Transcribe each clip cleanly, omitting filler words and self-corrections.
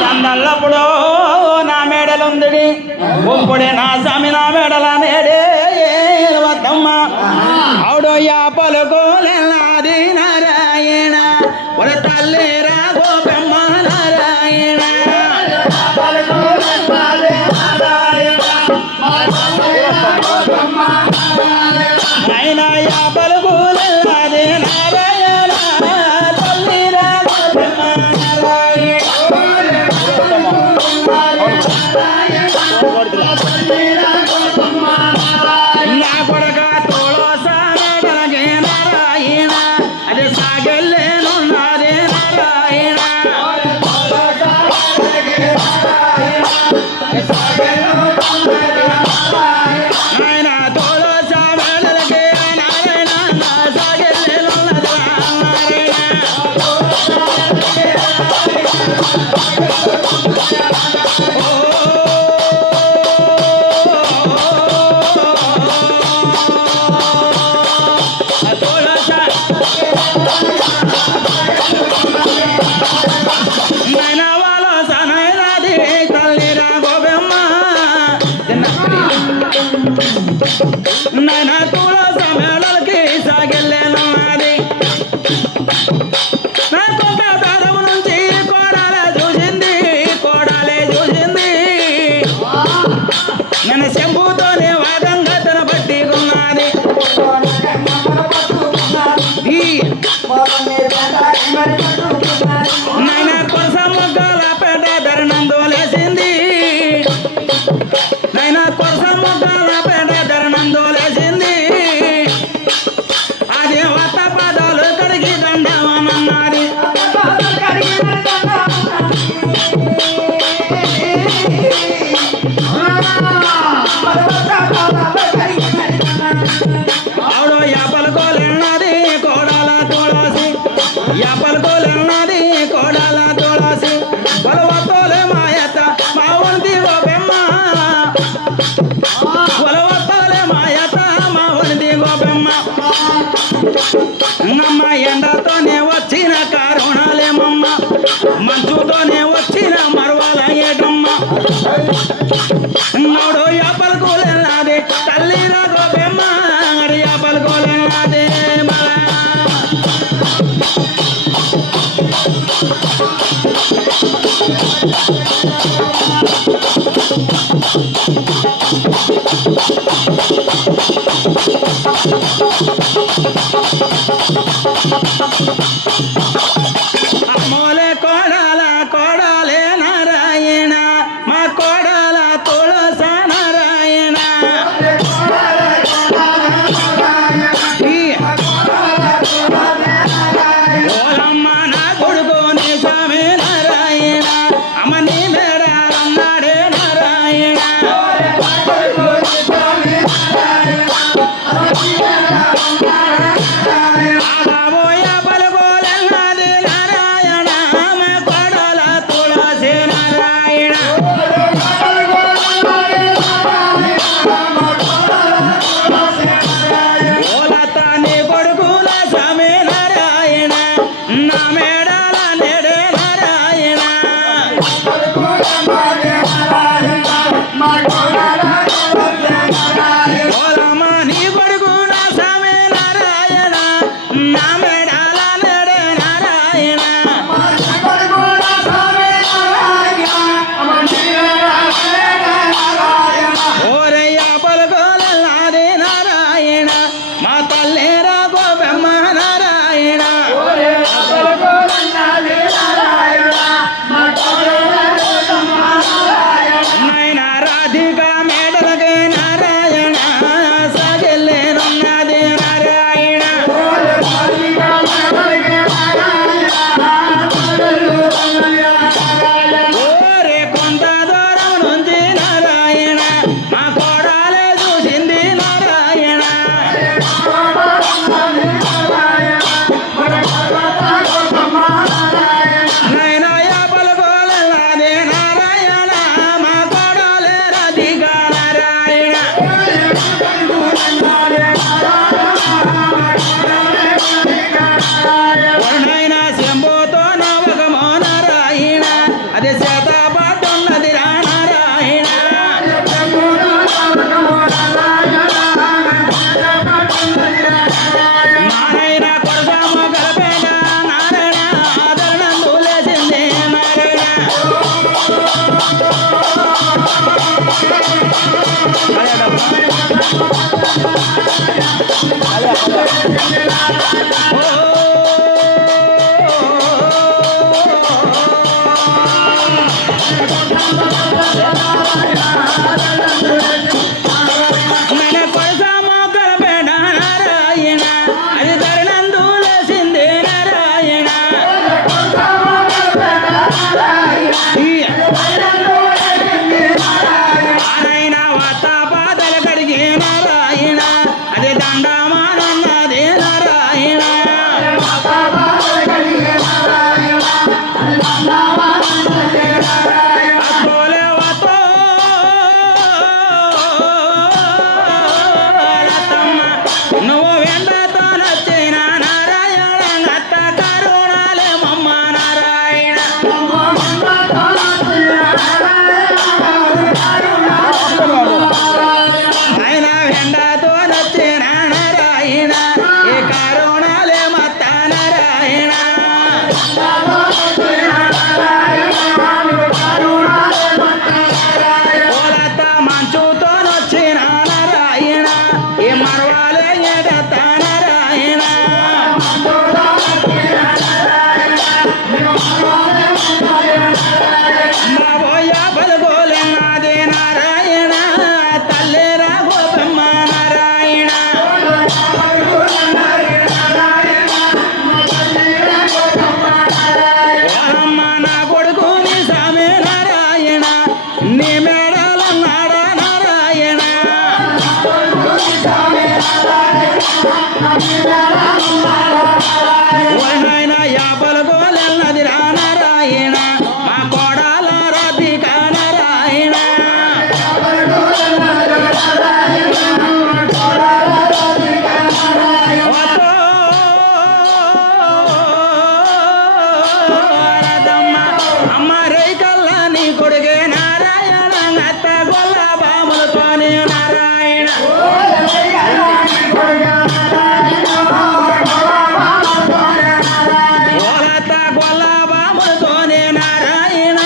సందల్లప్పుడు నా మేడలుంది ఒప్పుడే నా స్వామి నా మేడల నేడే వద్దమ్మ ఆవిడో పలుకోలేనాది నారాయణ ఒక తల్లి రా గోపెమ్మ నారాయణ ఆయన పలుకోలేనాది నారాయణ తల్లి రా గోపెమ్మ నా కొడక తోళో సాగలగే నారాయణ అది సాగలేనున్నదే నారాయణ ఆయన తోళో సాగలగే నారాయణ సాగలేనున్నదే నైనా తోళ సమయాలకి సాగెల్ అమ్మోలే కోడాల కోడాలే నారాయణ మా కోడాల తులస నారాయణ ఓలమ్మ నా కొడుకు నీ స్వామి నారాయణ అమ్మ నీ మేడాలన్నాడే నారాయణ బాబోయ పలుకోలన్నది నారాయణ మా కోడల తులసి నారాయణ ఓలత నీ కొడుకుల స్వామి నారాయణ నా మేడాల నేడే నారాయణ ఓలమ్మ నీ కొడుకుల స్వామి నారాయణ నా మేడాల నేడే నారాయణ ఓరయ్య పలుకోలన్నది నారాయణ మా తల్లేరా గోపెమ్మ నారాయణ నాయన రాధిక మేడలకే నారాయణ సాగిల్లేనున్నది నారాయణ ఓరే కొంత దూరం నుంచి నారాయణ మా కోడాలే చూసింది నారాయణ నాయనయ్య పలుకోలన్నది నారాయణ మా కోడాలే రాధిక నారాయణ వరుణైన శంభుతో నవకమో నారాయణ అది చేత పట్టున్నది రా నారాయణ నారాయణ కొరసాము గలపేట నారాయణ ఆదరణందు లేచింది నారాయణ మన కొరసాము గలపేట నారాయణ అది ధరణందు లేచింది నారాయణ నారాయణ వత్త పాదలు కడిగి నారాయణ అది దండమానన్నది నారాయణ అక్కోలే వతో లతమ్మ నువ్వు వెంటతో నచ్చిన నారాయణ అత్త కరుణాలే మమ్మ నారాయణ ఆయన వెంటతో నచ్చిన నారాయణ ఈ కరుణాలే మత్త నారాయణ ఓలత మంచుతో నచ్చిన నారాయణ ఈ మరవాలే ఎడత నారాయణ బాబోయ పలుకోలేనాది నారాయణ తల్లేరా గోపెమ్మ నారాయణ ఓలమ్మ నా కొడుకు నీ స్వామి నారాయణ నీ మేడాలన్నాడా నారాయణ ఓనాయన యాపలుకోలేనది రా నారాయణ మా కోడాల రాధిక నారాయణ వతో రాధమ్మ అమ్మ రైకల్లా నీ కొడుకే నారాయణ అత్త గొల్ల బాములతోనే నారాయణ ఓలత గొల్ల బాములతోనే నారాయణ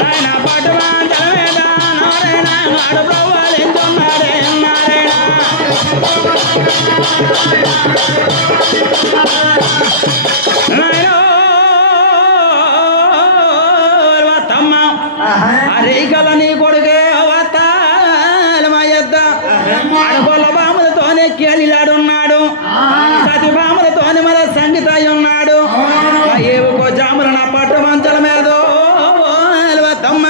ఆయన పట్టుమంచల మీద నారాయణ ఆడు ప్రవ్వాలించున్నాడే నారాయణ తమ్మ అరేకల నీ కొడుకే అవతాలు మా యొద్ద అడుగొల్ల బాములతోనే కేళిలాడున్నాడు సతి బాములతోని మన సంగీత ఉన్నాడు ఏవుకో జాముల నా పట్టు మంచల మీద తమ్మ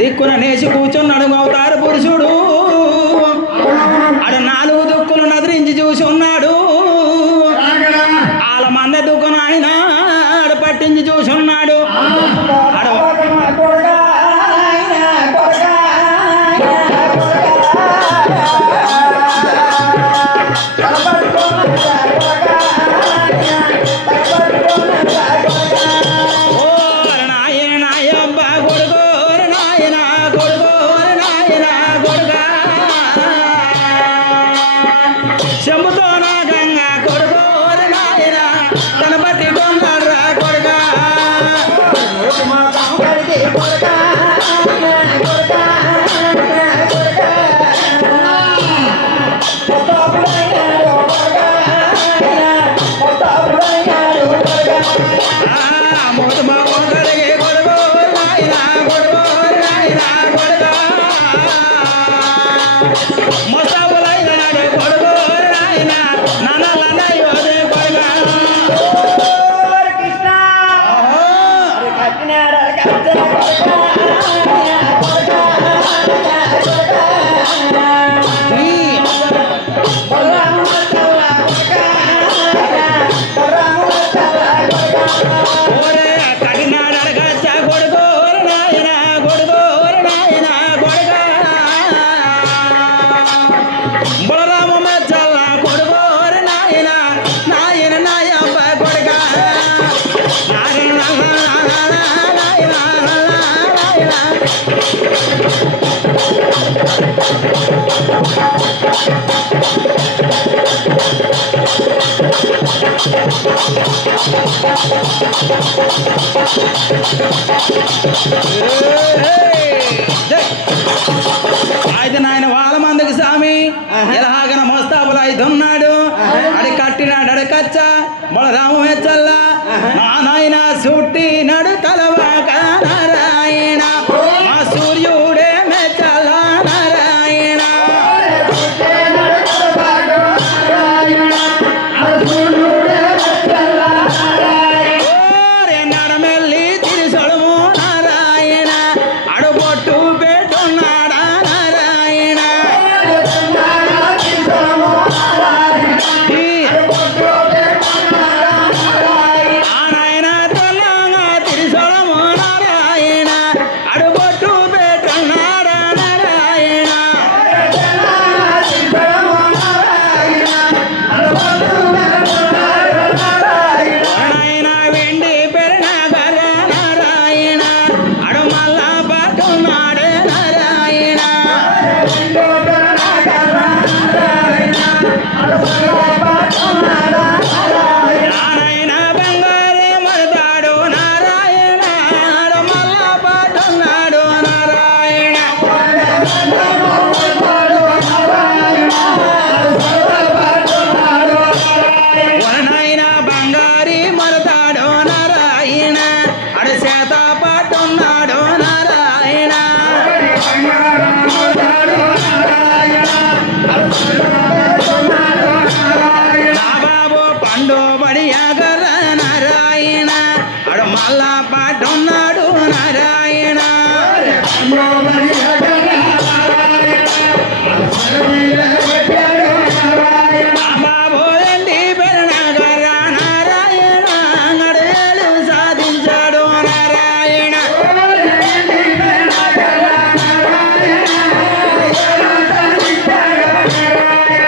దిక్కున నేసి కూర్చున్నాడు అవతార పురుషుడు ఆడ 4 దిక్కులు నదిరించి చూసి ఉన్నాడు వాళ్ళ మంద దుక్కున ఆయన ఆడ పట్టించి చూసి ఉన్నాడు అయితే నాయన వాళ్ళ మందికి స్వామి ఎలాగన మోస్తాపులు అయితే ఉన్నాడు అడి కట్టినాడు అడకచ్చ బలరాము హెచ్చల్లా నా నాయన సుట్టి నడు తలవాక నారాయణ మా సూర్యుడే మెచ్చల నారాయణ నడమెల్లి తిరిసొడుము నారాయణ అడుబొట్టు పెట్టున్నాడా నారాయణ నారాయణ తొల్లంగా తిరిసొడుము నారాయణ అడుబొట్టు పెట్టున్నాడా నారాయణ నారాయణ వెండి పెరణగర నారాయణ అడు మల్ల పట్టున్నాడే నారాయణ నారాయణ బంగారే మరదాడు నారాయణ అడు మల్ల పట్టున్నాడు నారాయణ వనైన బంగారి మరదాడు నారాయణ అడు చేత పట్టున్నాడు నారాయణ నా బాబు పండు బడియాగర నారాయణ అడు మళ్ళా పట్టున్నాడు నారాయణ నా బాబు ఎండి పెరణగర నారాయణ నడేలు సాధించాడు నారాయణ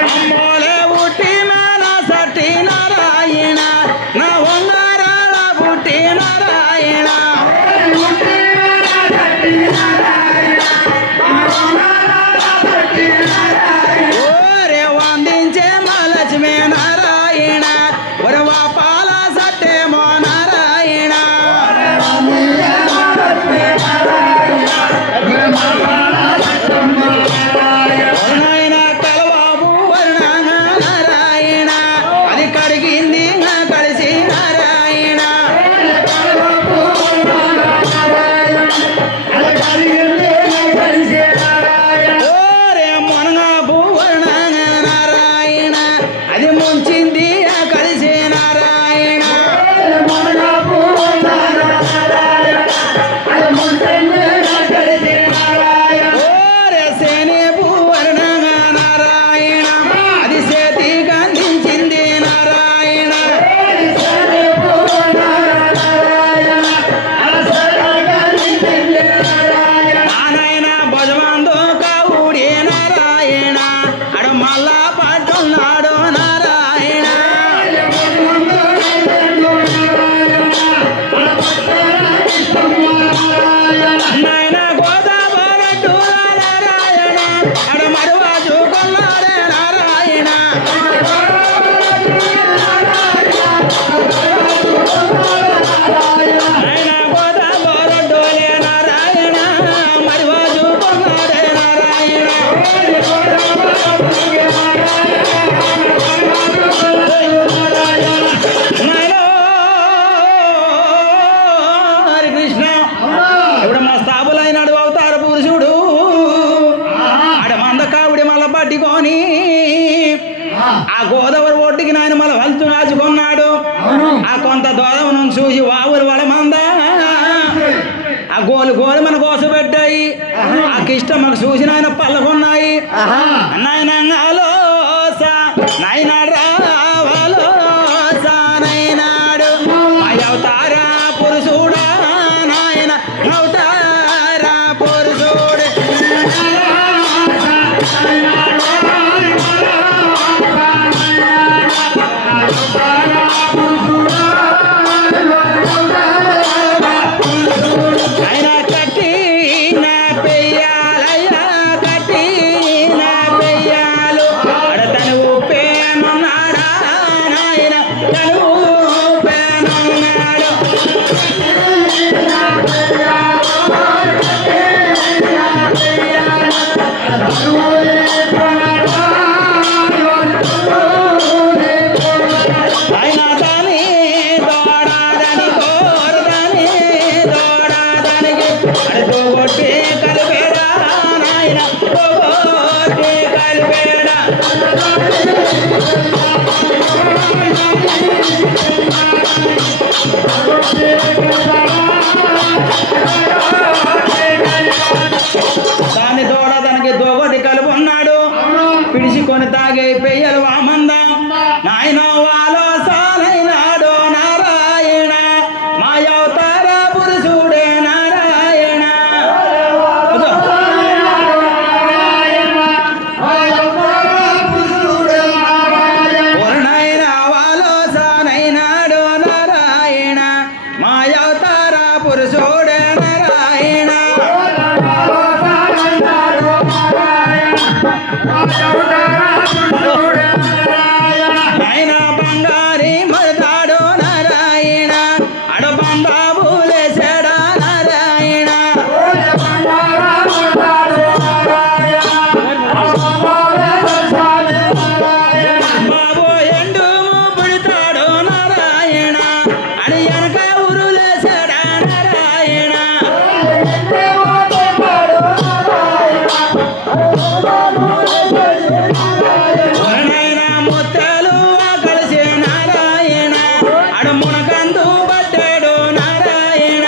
అమ్మోలే ఉట్టి మేన సట్టి నారాయణ నా ఉంగరాల పుట్టి నారాయణ పట్టుకొని ఆ గోదావరి ఒడ్డుకి నాయన మళ్ళీ వలుతు రాజుకున్నాడు. ఆ కొంత దూరం నుంచి చూసి వావులు వడమంద ఆ గోలు గోలు మన కోసం పెట్టాయి. ఆ కిష్టం మాకు చూసి నాయన పళ్ళకున్నాయి. నాయన నాయన రావాలో సానైనాడు అవతారా పురుషుడా నాయన అవతారా పురుషుడు ఆయన కట్టి నా పెయ్యాలయ్యా కట్టి నా పెయ్యాలు అడతను ఊపేనున్నాడా నాయన తను ఊపేనున్నాడు. ఆయన దాని దోడాదని కోరదని దోడాదానికి అడుగు కొట్టి కలిపేడా నాయన కొట్టి కలిపేడా. దాన్ని దోడదానికి దోగొట్టి కలుపున్నాడు. పిడిచికొని తాగే పెయ్యలు వామంద నాయన వాలో సాలైనాడు నారాయణ మాయవతార పురుషుడే నారాయణ. నాయన వాలో సాలైనాడు నారాయణ మాయవతార పురుషుడే నారాయణ. ఆయన బంగారి మరతాడు నారాయణ అడబంబాబులేసాడా నారాయణ. బాబు ఎండు పుడతాడు నారాయణ అని వెనక ఊరులేసాడా నారాయణ. నాయన ముత్తాలు కలిసే నారాయణ అడమునకందు పడ్డాడు నారాయణ.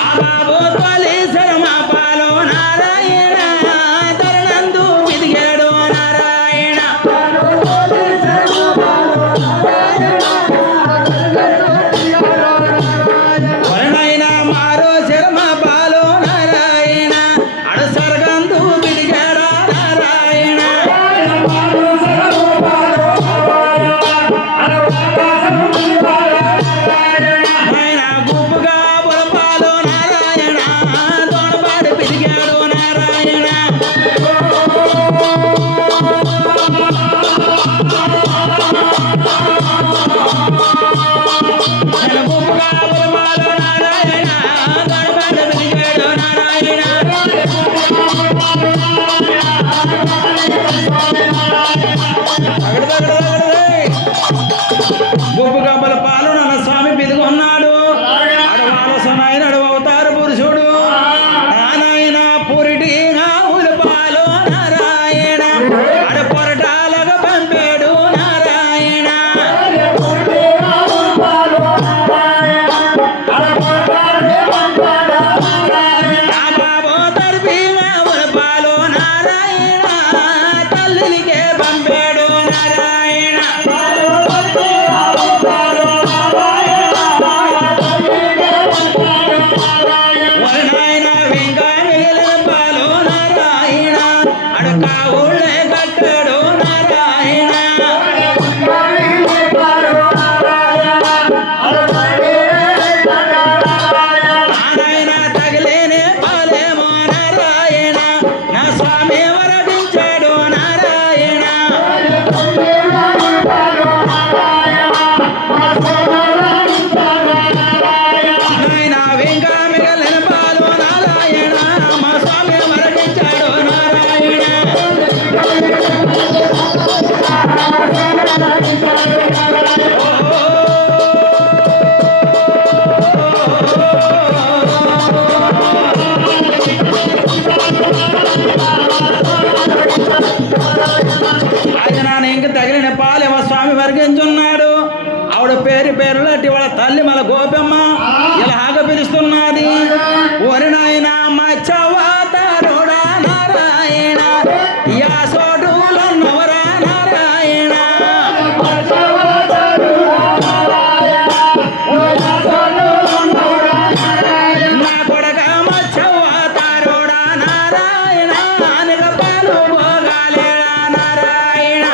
ఆ బాబు తొలి శరమ పాలు నారాయణ తరణందు ఎదిగాడు నారాయణ. వరణైన మారో శర్మ పాలు నారాయణ అడ సరగందు విడిగాడా నారాయణ. ఆయన గుప్పుగా పొలపాలు నారాయణ తోడపాడు పిదిగాడు నారాయణ. ఆయన గుప్పుగా పొలపాలు నారాయణ తోడపాడు పిదిగాడు నారాయణ. గుప్పు గబ్బల పాలు నన్న స్వామి పిదుకున్నాడు. అడవాలసనాయన అడవతారు పురుషుడు నారాయణ పురిటి ఆవుల పాలు నారాయణ అడ పొరటాలకు పంపాడు నారాయణ. పిలుస్తున్నది ఓరి నాయన మచ్చవాతరుడా నారాయణ యా సోడులన్నవరా నారాయణ నా కొడక మచ్చవాతరుడా నారాయణ నిగ పాలు భోగాలేడా నారాయణ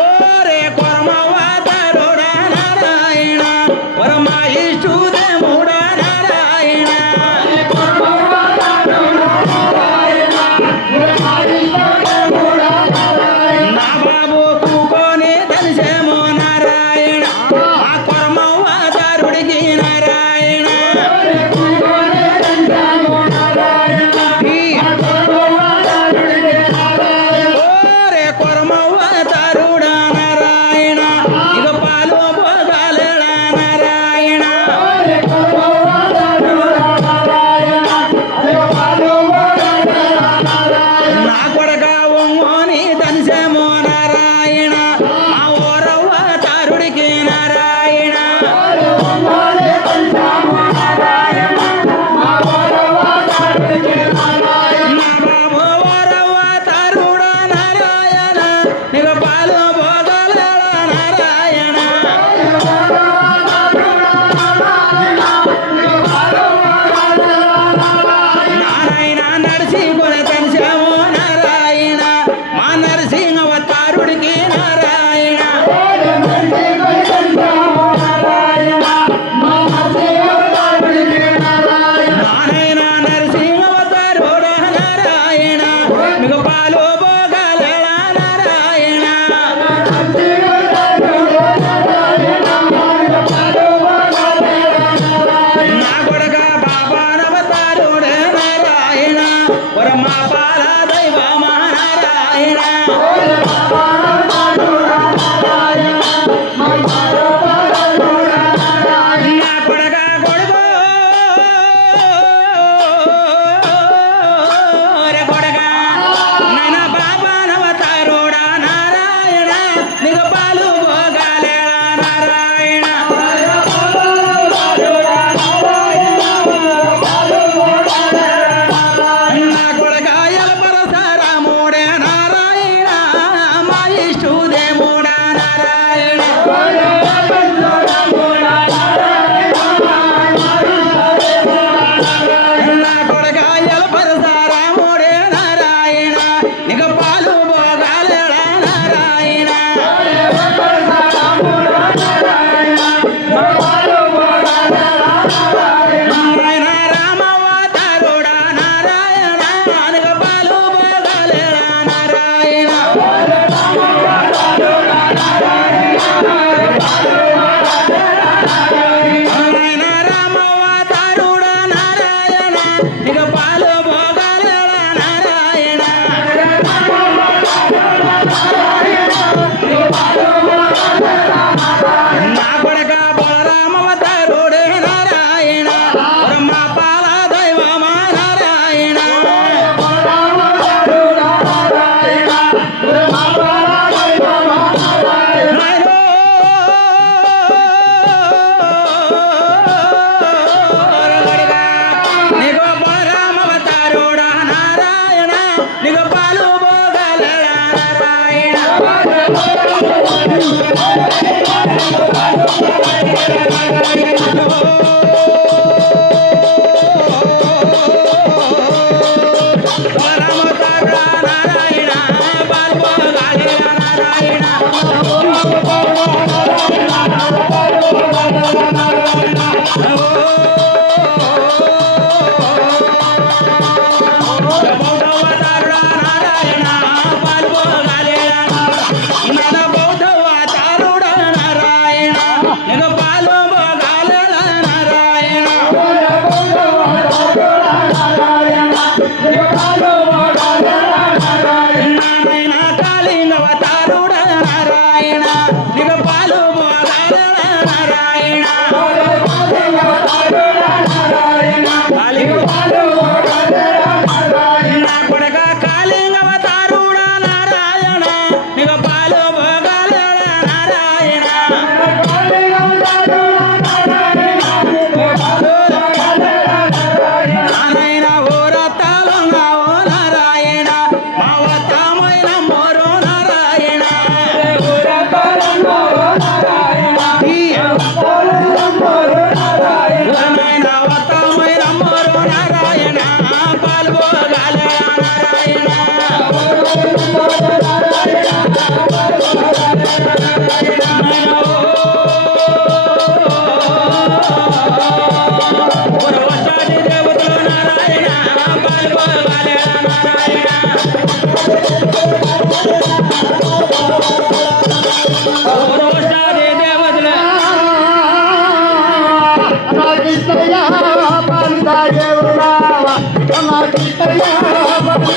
ఓరే కొరమవాతరుడా నారాయణ పరమా ఇష్టదేవుడా నారాయణ నా బాబు కూకొని తెలిసేమో నారాయణ ఆ కొరమవాతరుడికి నారాయణ ఓరే కొరమవాతరుడా నారాయణ ఇక పాలు భోగాలేడా నారాయణ నా కొడక ఒంగోని దంశమో నారాయణ మా ఓరవ్వతారుడికి నారాయణ నా బాబు ఓరవ్వతారుడా నారాయణ నీకు పాలు భోగాలేడా నారాయణ నారాయణ నరసింహుని దంశమో నారాయణ మా నరసింహవతారుడికి నారాయణ నారాయణ నరసింహవతారుడా నారాయణ మీకు పాలు భోగాలేడా నారాయణ నా కొడక బాబానవతారుడే నారాయణ పరమా పాల దైవమా నారాయణ నా కొడక కొడుకు రే కొడక నైన బాబానవతారుడా నారాయణ నీకు పాలు భోగాలేడా నారాయణ నా కొడక ఎలపరసరాముడే నారాయణ మా ఇష్టదేవుడా నారాయణ నా కొడక ఎలపరసరాముడే నారాయణ నీకు పాలు భోగాలేడా నారాయణ నారాయణ రామవతారుడా నారాయణ నీకు పాలు భోగాలేడా నారాయణ నారాయణ రామవతారుడా నారాయణ నీకు పాలు భోగాలేడా నారాయణ నా కొడక బలరామవతారుడే నారాయణ పరమ పాల దైవమా నారాయణ నాయనో కొడక నీకు బలరామవతారుడా నారాయణ నీకు పాలు భోగాలేడా నారాయణ బలరామవతారుడా నారాయణ పాలు భోగాలేడా నారాయణ బౌద్ధవతారుడా నారాయణ పాలు భోగాలేడా నాన్న బౌద్ధవతారుడా నారాయణ నీకు పాలు భోగాలేడా నారాయణ నారాయణ కాళింగవతారుడా నారాయణ నీకు పాలు భోగాలేడా నారాయణ నా కొడక కాళింగవతారుడా నారాయణ నీకు పాలు భోగాలేడా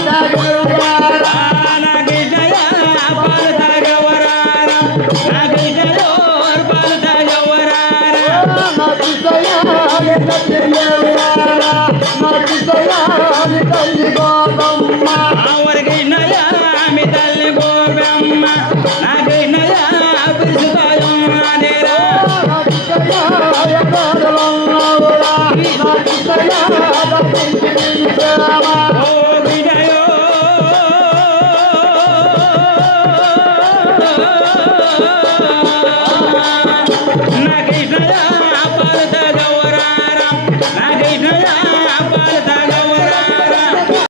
నాకు